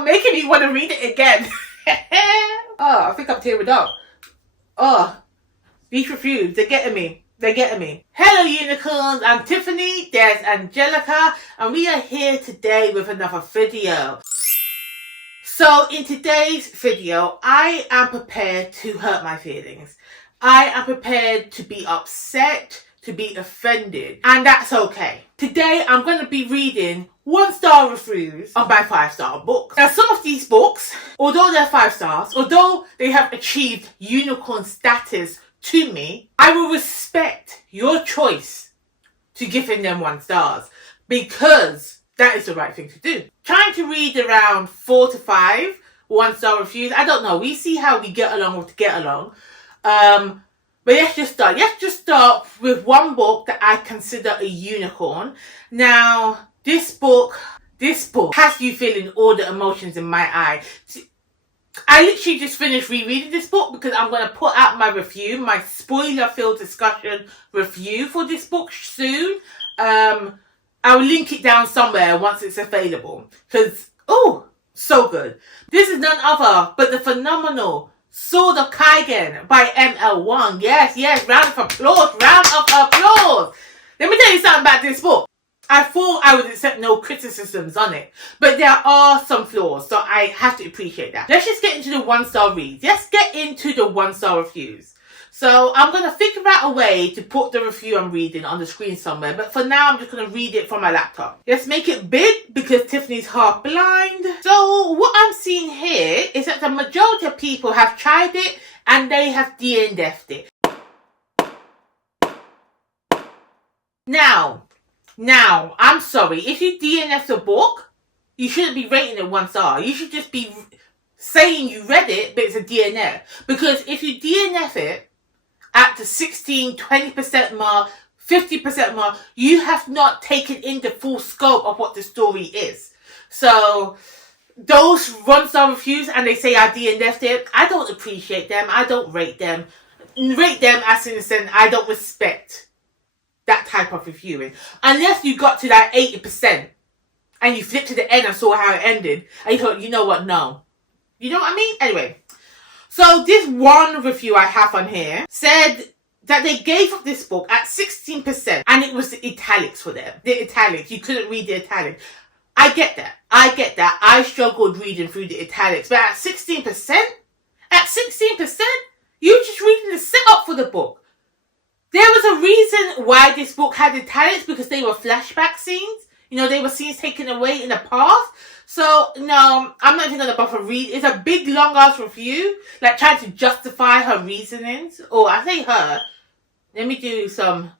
are making me want to read it again. Oh, I think I'm tearing up. Oh, these reviews, they're getting me. They're getting me. Hello unicorns, I'm Tiffany, there's Angelica, and we are here today with another video. So in today's video, I am prepared to hurt my feelings. I am prepared to be upset, to be offended, and that's okay. Today I'm going to be reading 1-star reviews of my 5-star books. Now some of these books, although they're 5 stars, although they have achieved unicorn status to me, I will respect your choice to giving them 1 star because that is the right thing to do. Trying to read around 4 to 5 1-star reviews, I don't know. We see how we get along with get along. But let's just start. Let's just start with one book that I consider a unicorn. Now, this book has you feeling all the emotions in my eye. I literally just finished rereading this book because I'm going to put out my review, my spoiler-filled discussion review for this book soon. I'll link it down somewhere once it's available. Because, oh, so good. This is none other but the phenomenal Sword of Kaigen by M.L. Wang. Yes, round of applause, round of applause. Let me tell you something about this book. I thought I would accept no criticisms on it, but there are some flaws, so I have to appreciate that. Let's just get into the 1-star reads. Let's get into the 1-star reviews. So I'm going to figure out a way to put the review I'm reading on the screen somewhere, but for now I'm just going to read it from my laptop. Let's make it big because Tiffany's half blind. So what I'm seeing here is that the majority of people have tried it and they have DNF'd it. Now, I'm sorry, if you DNF the book, you shouldn't be rating it 1 star. You should just be saying you read it, but it's a DNF. Because if you DNF it at the 16, 20% mark, 50% mark, you have not taken in the full scope of what the story is. So, those 1-star reviews and they say I DNF'd it, I don't appreciate them. I don't rate them. Rate them as in the sense I don't respect that type of reviewing. Unless you got to that 80% and you flipped to the end and saw how it ended and you thought, you know what, no. You know what I mean? Anyway, so this one review I have on here said that they gave up this book at 16% and it was the italics for them. The italics. You couldn't read the italics. I get that. I struggled reading through the italics. But at 16%, you're just reading the setup for the book. There was a reason why this book had italics because they were flashback scenes. You know, they were scenes taken away in the past. So, no, I'm not even going to bother read. It's a big, long-ass review. Like, trying to justify her reasonings. Or, I say her. Let me do some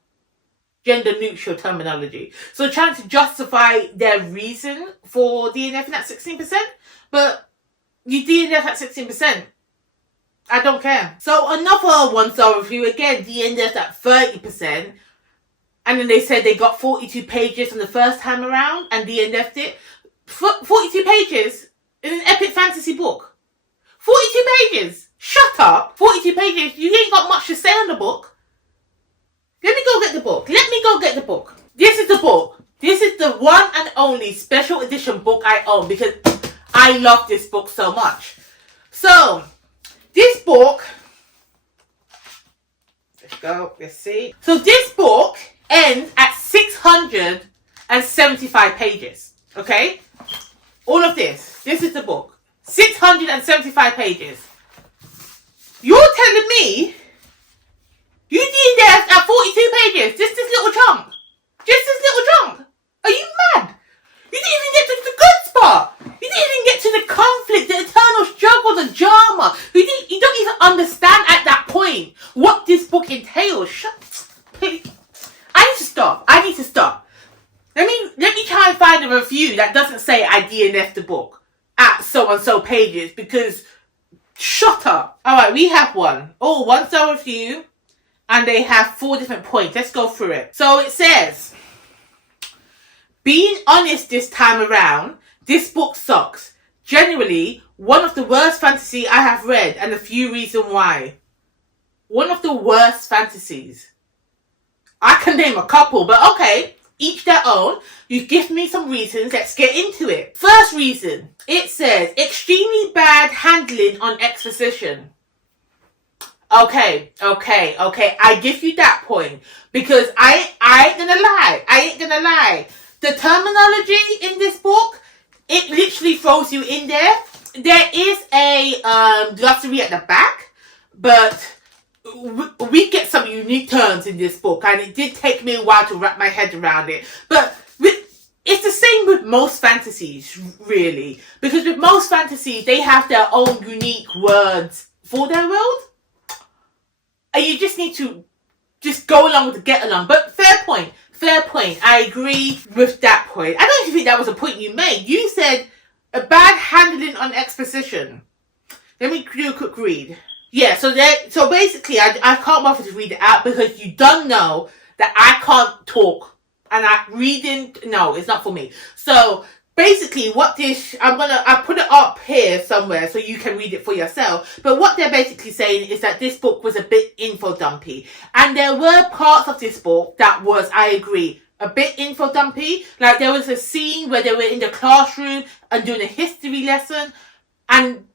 gender-neutral terminology. So, trying to justify their reason for DNFing at 16%. But, you DNF at 16%. I don't care. So another 1-star review, again, DNF'd at 30%. And then they said they got 42 pages on the first time around and DNF'd it. 42 pages in an epic fantasy book. 42 pages. Shut up. 42 pages. You ain't got much to say on the book. Let me go get the book. This is the book. This is the one and only special edition book I own because I love this book so much. So, this book, let's see. So this book ends at 675 pages, okay? All of this is the book. 675 pages. You're telling me you did that at 42 pages, just this little chunk. Are you mad? You didn't even get to the good part. You didn't even get to the conflict, the eternal struggle, the drama. You don't even understand at that point what this book entails. Please. I need to stop. Let me try and find a review that doesn't say I DNF'd the book at so-and-so pages because shut up. Alright, we have one. 1-star review. And they have 4 different points. Let's go through it. So it says, being honest this time around, this book sucks. Generally, one of the worst fantasy I have read and a few reasons why. One of the worst fantasies. I can name a couple, but okay. each their own. You give me some reasons. Let's get into it. First reason. It says extremely bad handling on exposition. Okay. I give you that point because I ain't gonna lie. The terminology in this book, it literally throws you in there. There is a glossary at the back, but we get some unique terms in this book, and it did take me a while to wrap my head around it. But it's the same with most fantasies, really, because with most fantasies, they have their own unique words for their world. And you just need to just go along with the get along. But fair point. I agree with that point. I don't even think that was a point you made. You said a bad handling on exposition. Let me do a quick read. Yeah, so basically I can't bother to read it out because you don't know that I can't talk. And reading, no, it's not for me. So basically what this, I put it up here somewhere so you can read it for yourself. But what they're basically saying is that this book was a bit info dumpy. And there were parts of this book that was, I agree, a bit info dumpy. Like there was a scene where they were in the classroom and doing a history lesson. And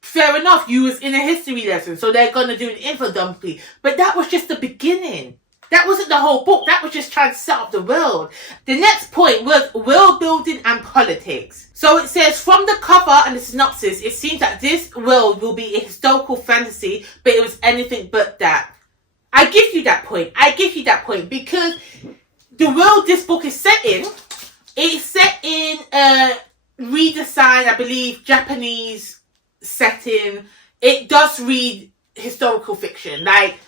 fair enough, you was in a history lesson, so they're going to do an info dumpy. But that was just the beginning. That wasn't the whole book. That was just trying to set up the world. The next point was world building and politics. So it says, from the cover and the synopsis, it seems that this world will be a historical fantasy, but it was anything but that. I give you that point because the world this book is set in, it's set in a redesigned, I believe, Japanese setting. It does read historical fiction. Like,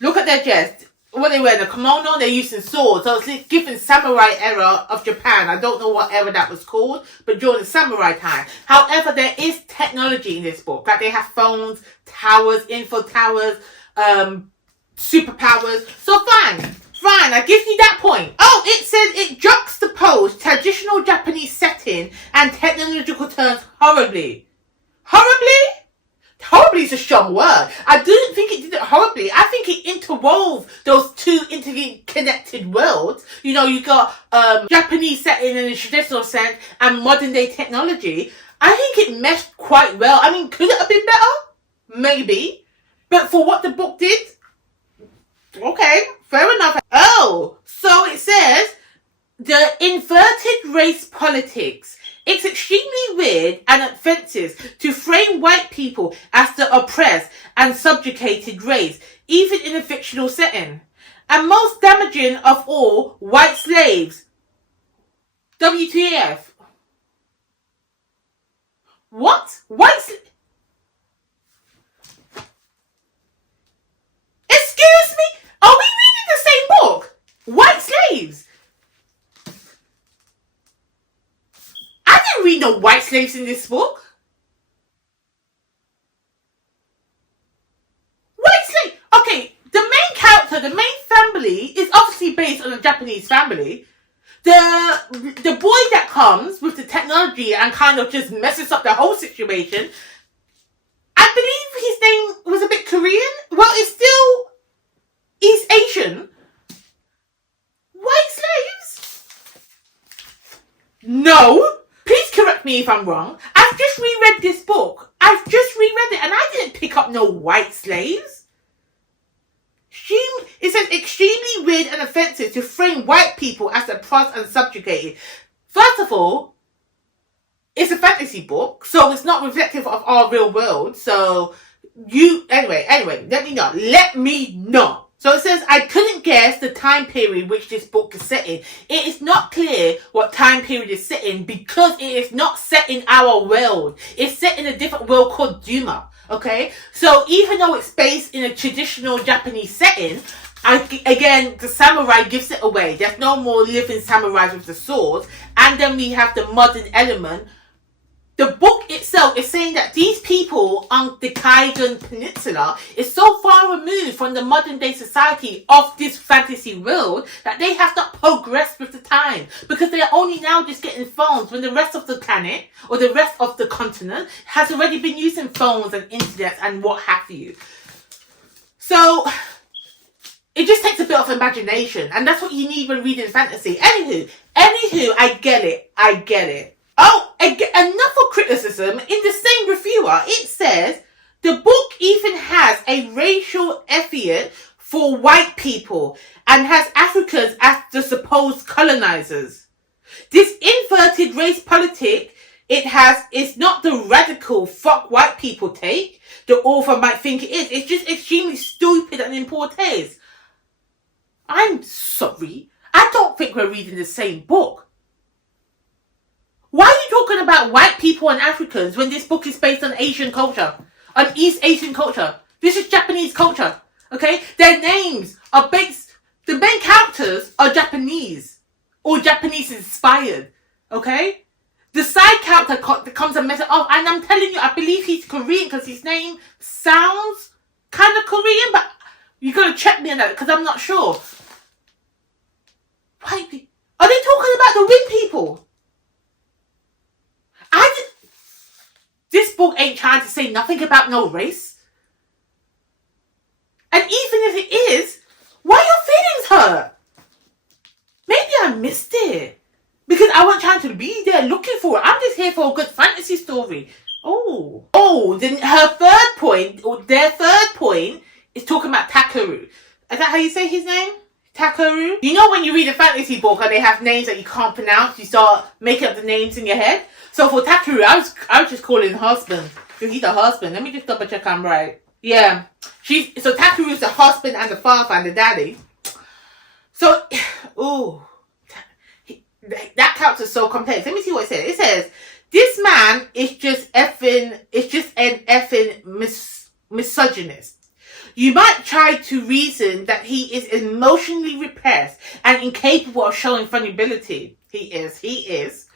look at their dress. What they wearing, a kimono, they're using swords. So it's given samurai era of Japan. I don't know what era that was called, but during the samurai time. However, there is technology in this book. Like they have phones, towers, info towers, superpowers. So fine, I give you that point. Oh, it says it juxtaposed traditional Japanese setting and technological terms horribly. Horribly is a strong word. I didn't think it did it horribly. I think it interwove those two interconnected worlds. You know, you got Japanese setting in a traditional sense and modern day technology. I think it meshed quite well. I mean, could it have been better? Maybe. But for what the book did, okay, fair enough. Oh, so it says the inverted race politics. It's extremely weird and offensive to frame white people as the oppressed and subjugated race, even in a fictional setting. And most damaging of all, white slaves. WTF? What? Excuse me? Are we reading the same book? White slaves? I didn't read no white slaves in this book. White slave. Okay, the main character, the main family is obviously based on a Japanese family. The boy that comes with the technology and kind of just messes up the whole situation, I believe his name was a bit Korean. Well, it's still East Asian. White slaves? No. Please correct me if I'm wrong. I've just reread this book. I've just reread it and I didn't pick up no white slaves. It says extremely weird and offensive to frame white people as oppressed and subjugated. First of all, it's a fantasy book, so it's not reflective of our real world. So anyway, let me know. So it says, I couldn't guess the time period which this book is set in. It is not clear what time period it's set in because it is not set in our world. It's set in a different world called Duma. Okay? So even though it's based in a traditional Japanese setting, again, the samurai gives it away. There's no more living samurais with the swords. And then we have the modern element. The book itself is saying that these people on the Kaigen Peninsula is so far removed from the modern day society of this fantasy world that they have to progress with the time because they are only now just getting phones when the rest of the planet or the rest of the continent has already been using phones and internet and what have you. So It just takes a bit of imagination, and that's what you need when reading fantasy. Anywho, I get it. Oh, another criticism in the same reviewer. It says the book even has a racial epithet for white people and has Africans as the supposed colonizers. This inverted race politic is not the radical fuck white people take the author might think it is. It's just extremely stupid and in poor taste. I'm sorry. I don't think we're reading the same book. Why are you talking about white people and Africans when this book is based on Asian culture? On East Asian culture? This is Japanese culture. Okay? Their names are based... The main characters are Japanese. Or Japanese inspired. Okay? The side character comes and messes up. And I'm telling you, I believe he's Korean because his name sounds kind of Korean. But you got to check me on that because I'm not sure. White people. Are they talking about the Wing people? This book ain't trying to say nothing about no race. And even if it is, why are your feelings hurt? Maybe I missed it. Because I wasn't trying to be there looking for it. I'm just here for a good fantasy story. Then their third point is talking about Takeru. Is that how you say his name? Takeru? You know when you read a fantasy book and they have names that you can't pronounce, you start making up the names in your head? So for Takeru, I was just calling husband. Because he's a husband. Let me just double check I'm right. Yeah. So Takeru is the husband and the father and the daddy. So, that character is so complex. Let me see what it says. It says, this man is just an effing misogynist. You might try to reason that he is emotionally repressed and incapable of showing vulnerability. He is.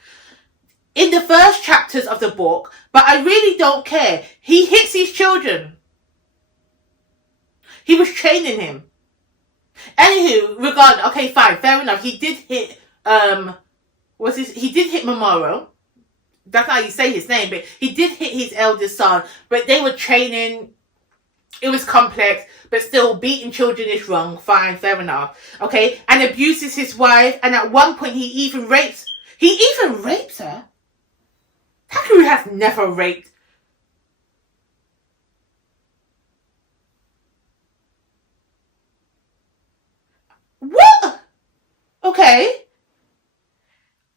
In the first chapters of the book, but I really don't care. He hits his children. He was training him. Anywho, okay, fine, fair enough. He did hit, he did hit Mamoru. That's how you say his name, but he did hit his eldest son. But they were training. It was complex, but still beating children is wrong. Fine, fair enough. Okay, and abuses his wife, and at one point he even rapes her. Takeru has never raped. What? Okay.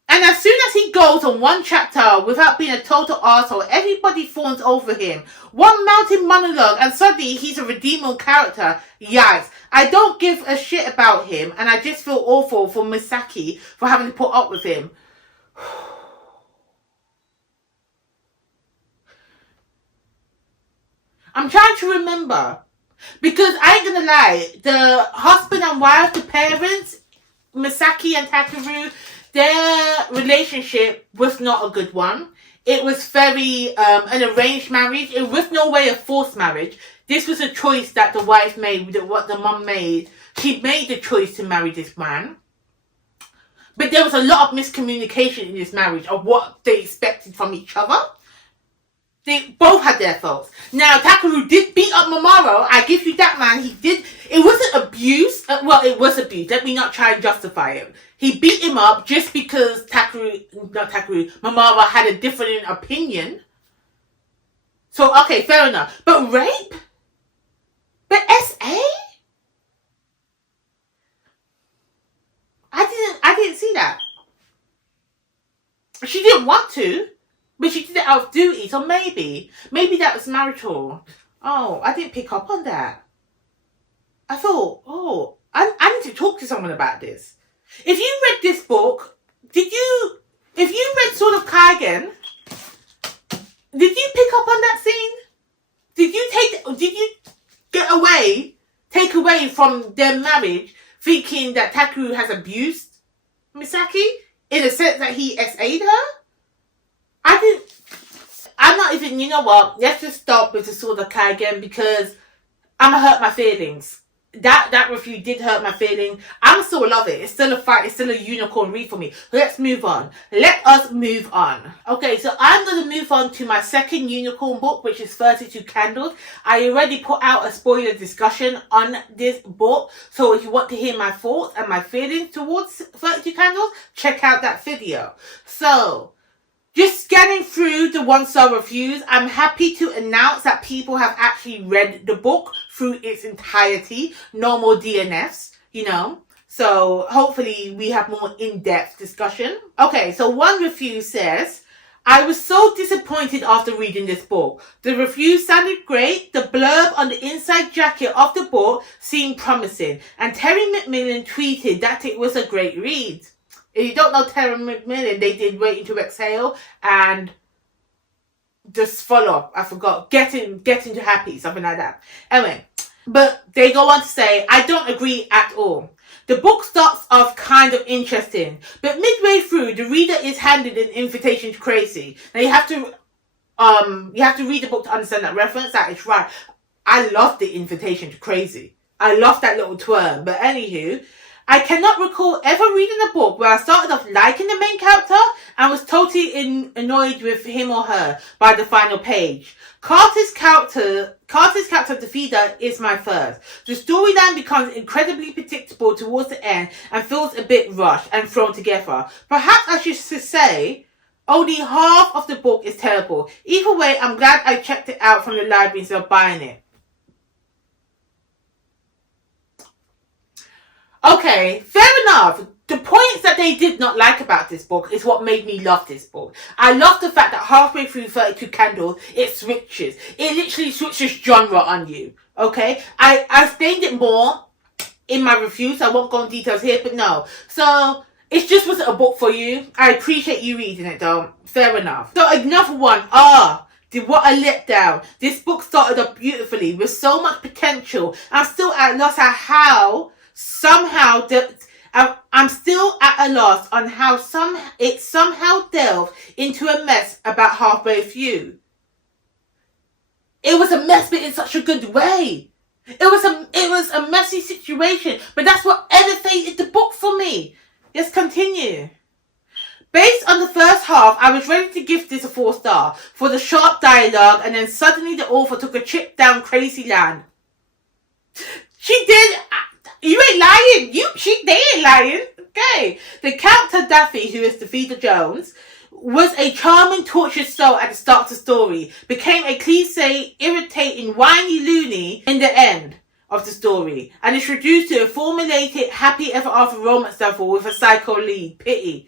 And as soon as he goes on one chapter without being a total arsehole, everybody fawns over him. One mountain monologue and suddenly he's a redeemable character. Yikes. I don't give a shit about him and I just feel awful for Misaki for having to put up with him. I'm trying to remember. Because I ain't gonna lie, the husband and wife, the parents, Misaki and Takeru, their relationship was not a good one. It was very an arranged marriage. It was no way a forced marriage. This was a choice that the wife made, what the mum made. She made the choice to marry this man. But there was a lot of miscommunication in this marriage of what they expected from each other. They both had their faults. Now, Takeru did beat up Mamoru. I give you that, man. He did. It wasn't abuse. Well, it was abuse. Let me not try and justify it. He beat him up just because Mamoru had a different opinion. So, okay, fair enough. But rape? But SA? I didn't see that. She didn't want to. But she did it out of duty, so maybe that was marital. Oh, I didn't pick up on that. I thought, I need to talk to someone about this. If you read this book, if you read Sword of Kaigen, did you pick up on that scene? Did you take away from their marriage thinking that Takeru has abused Misaki in the sense that he SA'd her? I'm not even, you know what, let's just stop with the Sword of Kaigen because I'm gonna hurt my feelings. that review did hurt my feeling. I'm still love it. It's still a fight. It's still a unicorn read for me. Let's move on. Let us move on. Okay, so I'm going to move on to my second unicorn book, which is 32 Candles. I already put out a spoiler discussion on this book. So if you want to hear my thoughts and my feelings towards 32 Candles, check out that video. So, just scanning through the 1-star reviews, I'm happy to announce that people have actually read the book through its entirety. No more DNFs, you know. So hopefully we have more in-depth discussion. Okay, so one review says, I was so disappointed after reading this book. The review sounded great. The blurb on the inside jacket of the book seemed promising. And Terry McMillan tweeted that it was a great read. If you don't know Terry McMillan, they did Waiting to Exhale and just follow up. I forgot. Getting to Happy, something like that. Anyway, but they go on to say, I don't agree at all. The book starts off kind of interesting, but midway through, the reader is handed an invitation to crazy. Now you have to read the book to understand that reference. That is right. I love the invitation to crazy. I love that little twirl. But anywho, I cannot recall ever reading a book where I started off liking the main character and was totally annoyed with him or her by the final page. Carter's character, Defeater, is my first. The storyline becomes incredibly predictable towards the end and feels a bit rushed and thrown together. Perhaps I should say, only half of the book is terrible. Either way, I'm glad I checked it out from the library instead of buying it. Okay, fair enough. The points that they did not like about this book is what made me love this book. I love the fact that halfway through 32 Candles, it switches. It literally switches genre on you. Okay? I explained it more in my review, so I won't go into details here, but no. So, it just wasn't a book for you. I appreciate you reading it though. Fair enough. So, another one. What a letdown. This book started off beautifully with so much potential. I'm still at a loss at how I'm still at a loss on how it somehow delved into a mess about halfway through. It was a mess, but in such a good way. It was a messy situation, but that's what elevated the book for me. Let's continue. Based on the first half, I was ready to give this a 4-star for the sharp dialogue, and then suddenly the author took a trip down crazy land. She did. You ain't lying. They ain't lying. Okay. The character Daffy, who is Defeater Jones, was a charming, tortured soul at the start of the story, became a cliche, irritating, whiny loony in the end of the story, and is reduced to a formulated, happy ever after romance novel with a psycho lead. Pity.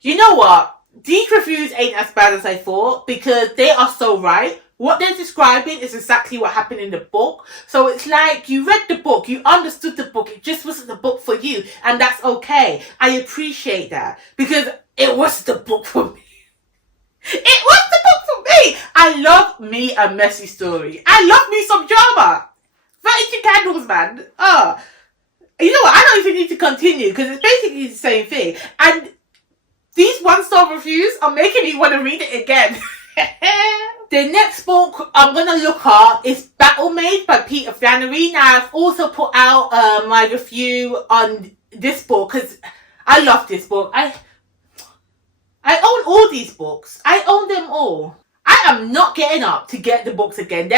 You know what? These reviews ain't as bad as I thought, because they are so right. What they're describing is exactly what happened in the book. So it's like you read the book, you understood the book, it just wasn't the book for you. And that's okay. I appreciate that. Because it was the book for me. It was the book for me. I love me a messy story. I love me some drama. 32 Candles, man. You know what? I don't even need to continue because it's basically the same thing. And these 1-star reviews are making me want to read it again. The next book I'm going to look at is Battlemage by Peter Flannery. Now, I've also put out my review on this book because I love this book. I own all these books. I own them all. I am not getting up to get the books again.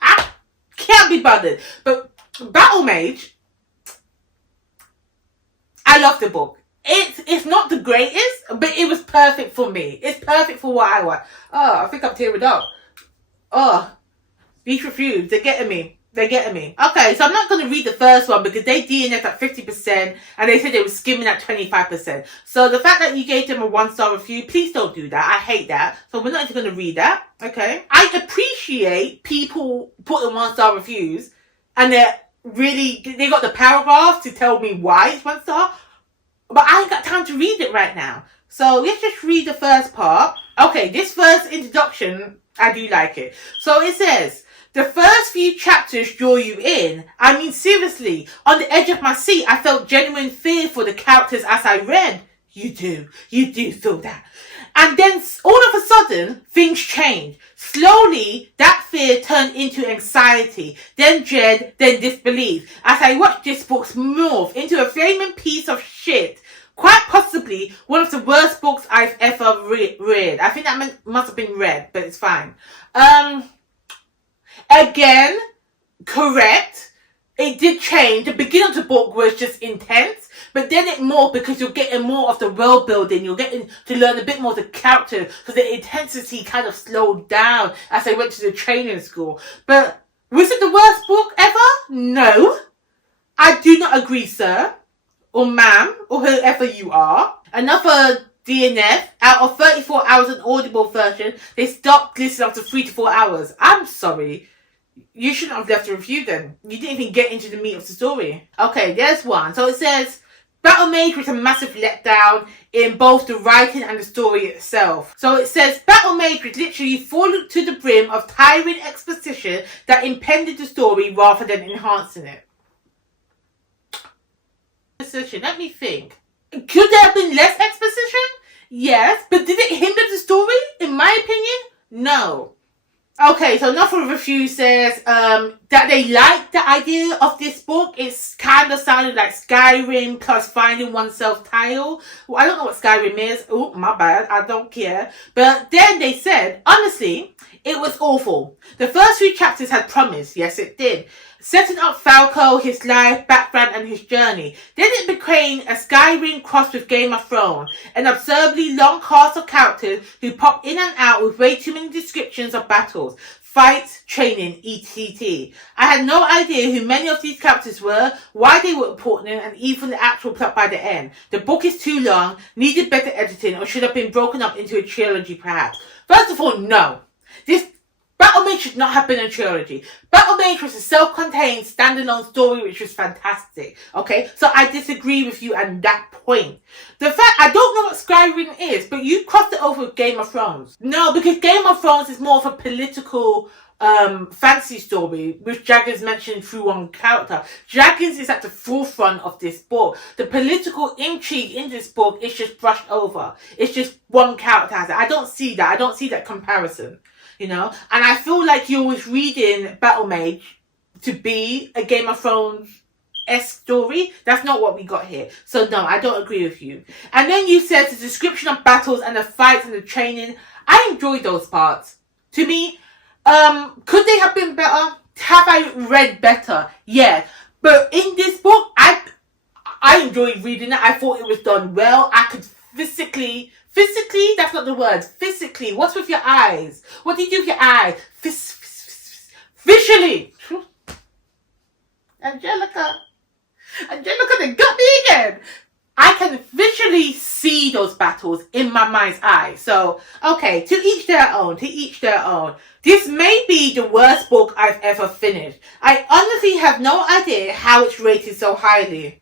I can't be bothered. But Battlemage, I love the book. It's not the greatest, but it was perfect for me. It's perfect for what I want. I think I'm tearing up. These reviews, they're getting me. Okay, so I'm not going to read the first one because they DNF'd at 50% and they said they were skimming at 25%. So the fact that you gave them a 1-star review, please don't do that. I hate that. So we're not even going to read that. Okay. I appreciate people putting 1-star reviews and they got the paragraphs to tell me why it's 1-star. But I ain't got time to read it right now. So let's just read the first part. Okay, this first introduction, I do like it. So it says, the first few chapters draw you in. I mean, seriously, on the edge of my seat, I felt genuine fear for the characters as I read. You do. You do feel that. And then all of a sudden, things change. Slowly, that fear turned into anxiety, then dread, then disbelief. As I watched this book morph into a flaming piece of shit. Quite possibly one of the worst books I've ever read. I think that must have been read, but it's fine. Again, correct. It did change. The beginning of the book was just intense, but then it more because you're getting more of the world building. You're getting to learn a bit more of the character, so the intensity kind of slowed down as I went to the training school. But was it the worst book ever? No. I do not agree, sir. Or ma'am, or whoever you are. Another DNF, out of 34 hours an audible version, they stopped listening after 3 to 4 hours. I'm sorry. You shouldn't have left a review then. You didn't even get into the meat of the story. Okay, there's one. So it says, Battlemage was a massive letdown in both the writing and the story itself. So it says, Battlemage was literally full to the brim of tiring exposition that impeded the story rather than enhancing it. Let me think. Could there have been less exposition? Yes, but did it hinder the story? In my opinion, no. Okay, so another review says that they like the idea of this book. It's kind of sounded like Skyrim plus finding oneself title. Well, I don't know what Skyrim is. Oh, my bad. I don't care. But then they said, honestly, it was awful. The first 3 chapters had promise. Yes, it did. Setting up Falco, his life, background, and his journey. Then it became a Skyrim crossed with Game of Thrones. An absurdly long cast of characters who pop in and out with way too many descriptions of battles, fights, training, etc. I had no idea who many of these characters were, why they were important, and even the actual plot by the end. The book is too long, needed better editing, or should have been broken up into a trilogy perhaps. First of all, no. This Battlemage should not have been a trilogy. Battlemage was a self-contained, standalone story which was fantastic. Okay? So I disagree with you on that point. The fact, I don't know what Skyrim is, but you crossed it over with Game of Thrones. No, because Game of Thrones is more of a political fantasy story, with dragons mentioned through one character. Dragons is at the forefront of this book. The political intrigue in this book is just brushed over. It's just one character has it. I don't see that. I don't see that comparison. You know, and I feel like you was reading Battlemage to be a Game of Thrones-esque story. That's not what we got here. So no, I don't agree with you. And then you said the description of battles and the fights and the training. I enjoyed those parts. To me, could they have been better? Have I read better? Yeah. But in this book, I enjoyed reading it. I thought it was done well. I could physically, that's not the word. Physically, what's with your eyes? What do you do with your eyes? Visually. Angelica, they got me again. I can visually see those battles in my mind's eye. So, okay, to each their own, This may be the worst book I've ever finished. I honestly have no idea how it's rated so highly.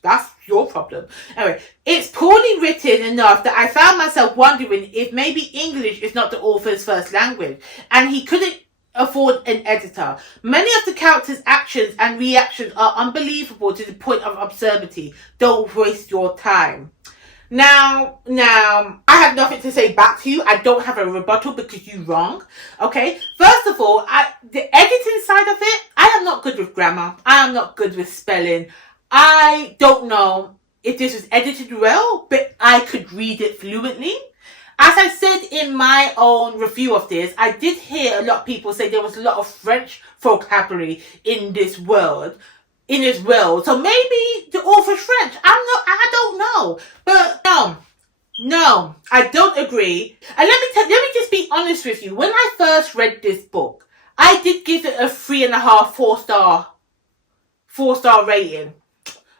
That's your problem. Anyway, it's poorly written enough that I found myself wondering if maybe English is not the author's first language and he couldn't afford an editor. Many of the characters' actions and reactions are unbelievable to the point of absurdity. Don't waste your time. Now, I have nothing to say back to you. I don't have a rebuttal because you're wrong. Okay? First of all, the editing side of it, I am not good with grammar. I am not good with spelling. I don't know if this was edited well, but I could read it fluently. As I said in my own review of this, I did hear a lot of people say there was a lot of French vocabulary in this world. So maybe the author's French. I don't know. But no, I don't agree. And let me just be honest with you. When I first read this book, I did give it a 3.5, 4-star rating.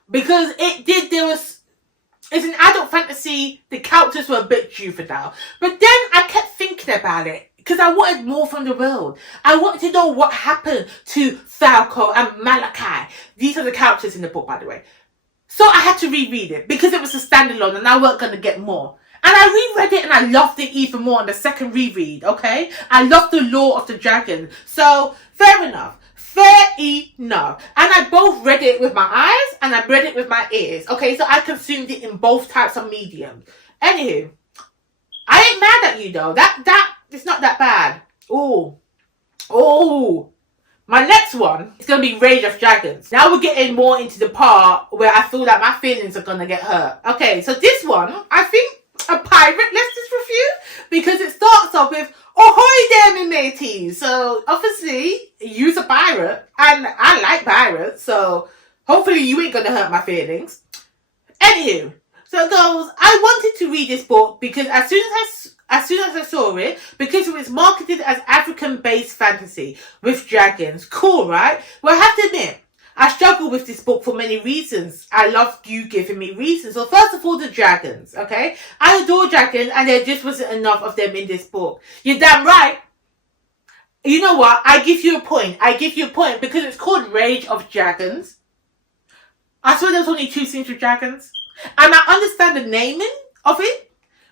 Because it's an adult fantasy, the characters were a bit juvenile. But then I kept thinking about it, because I wanted more from the world. I wanted to know what happened to Falco and Malachi. These are the characters in the book, by the way. So I had to reread it, because it was a standalone and I weren't going to get more. And I reread it and I loved it even more on the second reread, okay? I loved the lore of the dragon. So, fair enough. Fair enough. And I both read it with my eyes and I read it with my ears. Okay, so I consumed it in both types of mediums. Anywho, I ain't mad at you though. It's not that bad. Oh. My next one is going to be Rage of Dragons. Now we're getting more into the part where I feel like my feelings are going to get hurt. Okay, so this one, I think a pirate, let's just review, because it starts off with, ahoy there, me mateys. So, obviously, you's a pirate, and I like pirates, so hopefully you ain't going to hurt my feelings. Anywho, so it goes, I wanted to read this book because as soon as I saw it, because it was marketed as African-based fantasy with dragons. Cool, right? Well, I have to admit, I struggle with this book for many reasons. I love you giving me reasons. So first of all, the dragons, okay? I adore dragons and there just wasn't enough of them in this book. You're damn right. You know what? I give you a point because it's called Rage of Dragons. I swear there's only 2 scenes with dragons. And I understand the naming of it.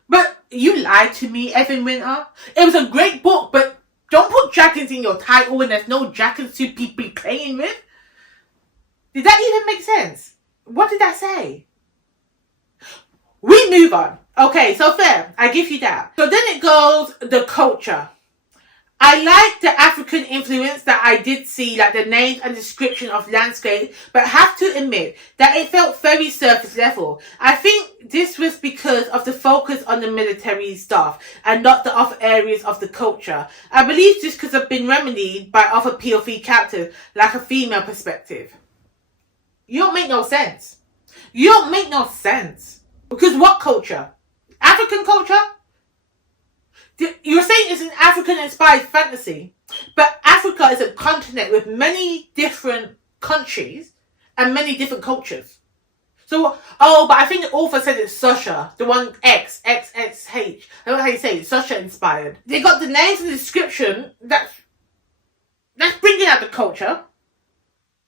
But you lied to me, Evan Winter. It was a great book, but don't put dragons in your title when there's no dragons to be playing with. Did that even make sense? What did I say? We move on. Okay, so fair. I give you that. So then it goes, the culture. I like the African influence that I did see, like the names and description of landscape, but have to admit that it felt very surface level. I think this was because of the focus on the military stuff and not the other areas of the culture. I believe this could have been remedied by other POV characters, like a female perspective. You don't make no sense. Because what culture? African culture? You're saying it's an African-inspired fantasy, but Africa is a continent with many different countries and many different cultures. So, but I think the author said it's Susha, the one XXXH. I don't know how you say it, Susha inspired. They got the names and the description, that's bringing out the culture.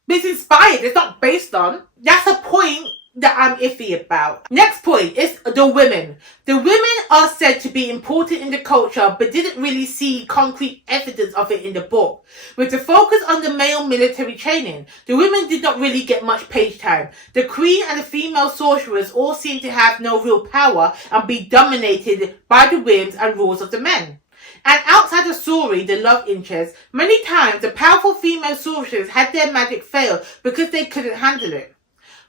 But it's inspired, it's not based on. That's a point that I'm iffy about. Next point is the women. The women are said to be important in the culture, but didn't really see concrete evidence of it in the book. With the focus on the male military training, the women did not really get much page time. The queen and the female sorcerers all seem to have no real power and be dominated by the whims and rules of the men. And outside of Sori, the love interest, many times the powerful female sorcerers had their magic fail because they couldn't handle it.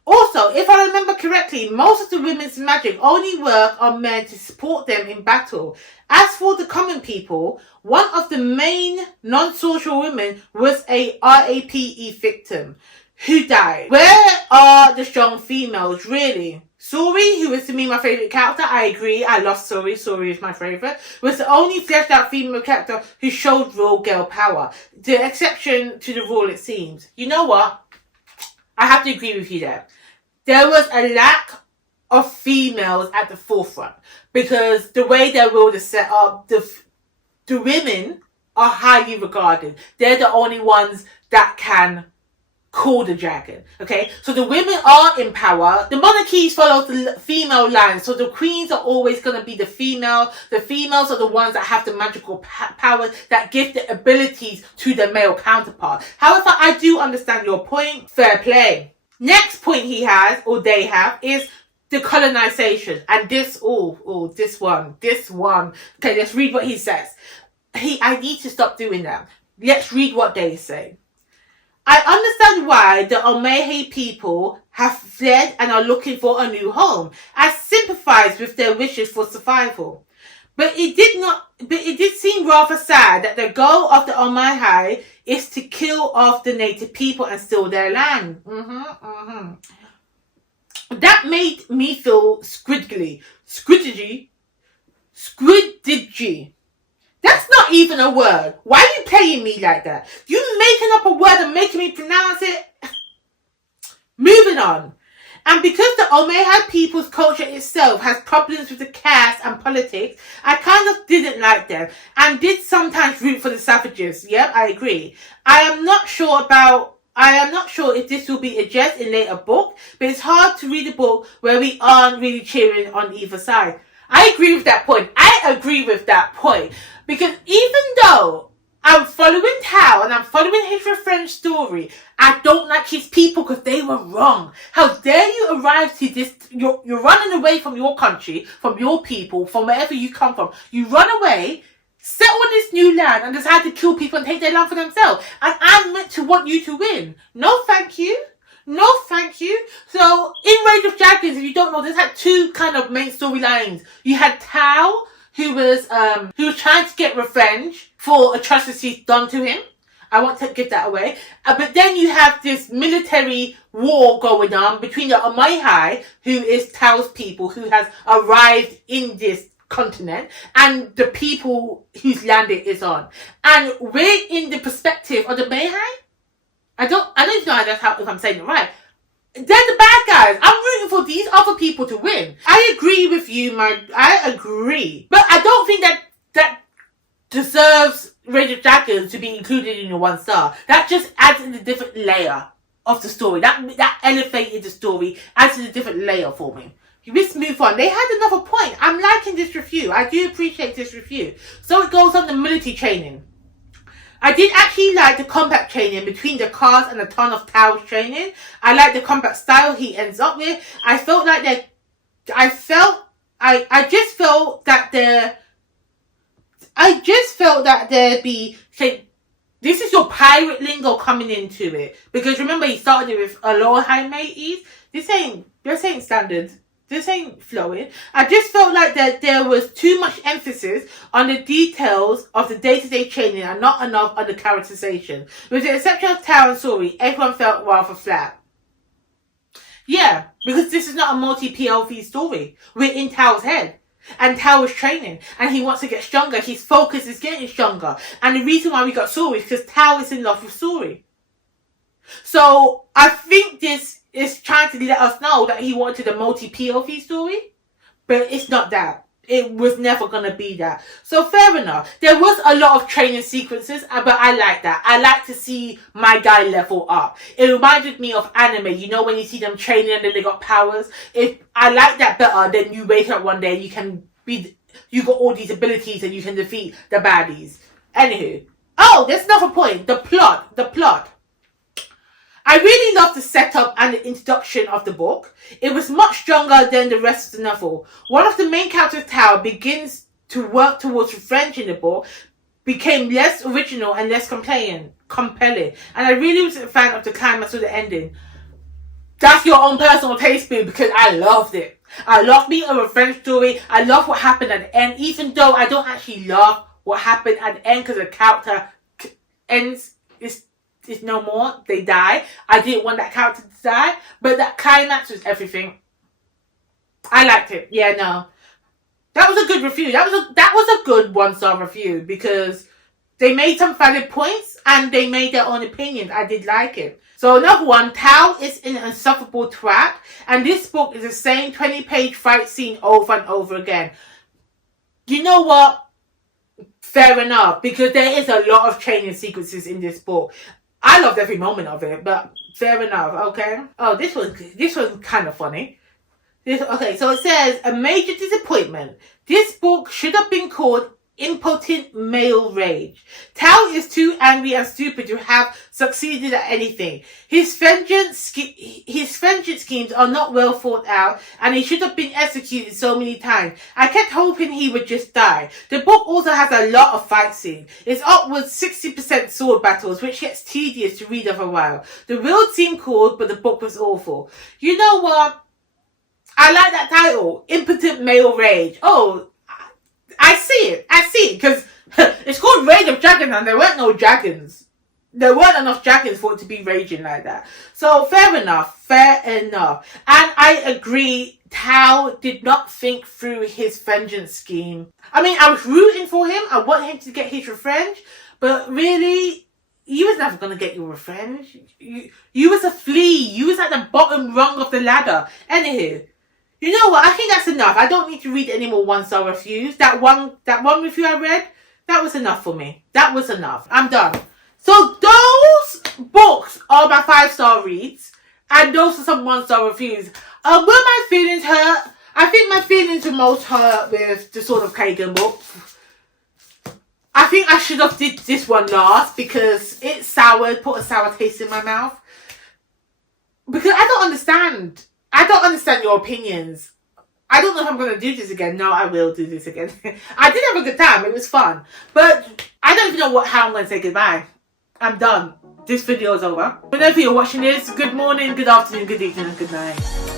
Also, if I remember correctly, most of the women's magic only work on men to support them in battle. As for the common people, one of the main non-social women was a RAPE victim who died. Where are the strong females, really? Sori, who is to me my favourite character, I agree, I love Sori, Sori is my favourite, was the only fleshed out female character who showed real girl power. The exception to the rule, it seems. You know what? I have to agree with you there. There was a lack of females at the forefront because the way their world is set up, the women are highly regarded. They're the only ones that can call the dragon. Okay, so the women are in power. The monarchies follow the female line, so the queens are always going to be the female. The females are the ones that have the magical powers that give the abilities to their male counterpart. However, I do understand your point. Fair play. Next point he has, or they have, is the colonization. And this one. Okay, let's read what he says. I need to stop doing that. Let's read what they say. I understand why the Omehe people have fled and are looking for a new home. I sympathize with their wishes for survival. But it did seem rather sad that the goal of the Omehe is to kill off the native people and steal their land. That made me feel squidgy. That's not even a word. Why are you playing me like that? You making up a word and making me pronounce it? Moving on. And because the Omehe people's culture itself has problems with the caste and politics, I kind of didn't like them and did sometimes root for the savages. Yep, I agree. I am not sure if this will be addressed in later book, but it's hard to read a book where we aren't really cheering on either side. I agree with that point. Because even though I'm following Tao and I'm following his revenge story. I don't like his people because they were wrong. How dare you arrive to this? You're running away from your country, from your people, from wherever you come from. You run away, settle on this new land and decide to kill people and take their land for themselves. And I'm meant to want you to win. No, thank you. No, thank you. So, in Rage of Dragons, if you don't know, there's had two kind of main storylines. You had Tao, who was trying to get revenge for atrocities done to him. I won't give that away. But then you have this military war going on between the Omai, who is Tao's people, who has arrived in this continent, and the people whose land it is on. And we're in the perspective of the Meihai. I don't even know if I'm saying it right. They're the bad guys. I'm rooting for these other people to win. I agree with you, I agree. But I don't think that deserves Rage of Dragons to be included in your 1 star. That just adds in a different layer of the story. That elevated the story, adds in a different layer for me. Let's move on. They had another point. I'm liking this review. I do appreciate this review. So it goes on the military training. I did actually like the combat training between the cars and a ton of Tao's training. I like the combat style he ends up with. I just felt that there'd be, say, this is your pirate lingo coming into it. Because remember, he started it with Aloha mateys. This ain't standard. This ain't flowing. I just felt like that there was too much emphasis on the details of the day-to-day training and not enough on the characterization. With the exception of Tao and Sori, everyone felt rather flat. Yeah, because this is not a multi-POV story. We're in Tao's head. And Tao is training. And he wants to get stronger. His focus is getting stronger. And the reason why we got Sori is because Tao is in love with Sori. So, I think this is trying to let us know that he wanted a multi-POV story. But it's not that. It was never going to be that. So fair enough. There was a lot of training sequences, but I like that. I like to see my guy level up. It reminded me of anime. You know when you see them training and then they got powers? I like that better than you wake up one day, you got all these abilities and you can defeat the baddies. Anywho. Oh, there's another point. The plot. I really love the setup and the introduction of the book. It was much stronger than the rest of the novel. One of the main characters, Tao, begins to work towards revenge in the book, became less original and less compelling. And I really was a fan of the climax of the ending. That's your own personal taste, boo, because I loved it. I love me a revenge story. I love what happened at the end, even though I don't actually love what happened at the end because the character ends is no more. They die. I didn't want that character to die, but that climax was everything. I liked it. Yeah, no. That was a good review. That was a good 1-star review because they made some valid points and they made their own opinions. I did like it. So another one, Tao is an insufferable twat, and this book is the same 20-page fight scene over and over again. You know what? Fair enough, because there is a lot of training sequences in this book. I loved every moment of it, but fair enough, okay? Oh, this was kind of funny. Okay, so it says, a major disappointment. This book should have been called Impotent Male Rage. Tao is too angry and stupid to have succeeded at anything. His vengeance schemes are not well thought out, and he should have been executed so many times. I kept hoping he would just die. The book also has a lot of fight scenes. It's upwards 60% sword battles, which gets tedious to read after a while. The world seemed cool, but the book was awful. You know what? I like that title, Impotent Male Rage. Oh, I see it, because it's called Rage of Dragons and there weren't no dragons. There weren't enough dragons for it to be raging like that. So, fair enough. And I agree, Tao did not think through his vengeance scheme. I mean, I was rooting for him. I want him to get his revenge. But really, you was never going to get your revenge. You was a flea. You was at the bottom rung of the ladder. Anywho. You know what? I think that's enough. I don't need to read any more 1-star reviews. That one review I read, that was enough for me. That was enough. I'm done. So those books are my 5-star reads, and those are some 1-star reviews. Were my feelings hurt? I think my feelings were most hurt with the Sword of Kaigen book. I think I should have did this one last because it's sour, put a sour taste in my mouth. Because I don't understand. I don't understand your opinions. I don't know if I'm going to do this again. No, I will do this again. I did have a good time. It was fun. But I don't even know how I'm going to say goodbye. I'm done. This video is over. Whenever you're watching this, good morning, good afternoon, good evening, and good night.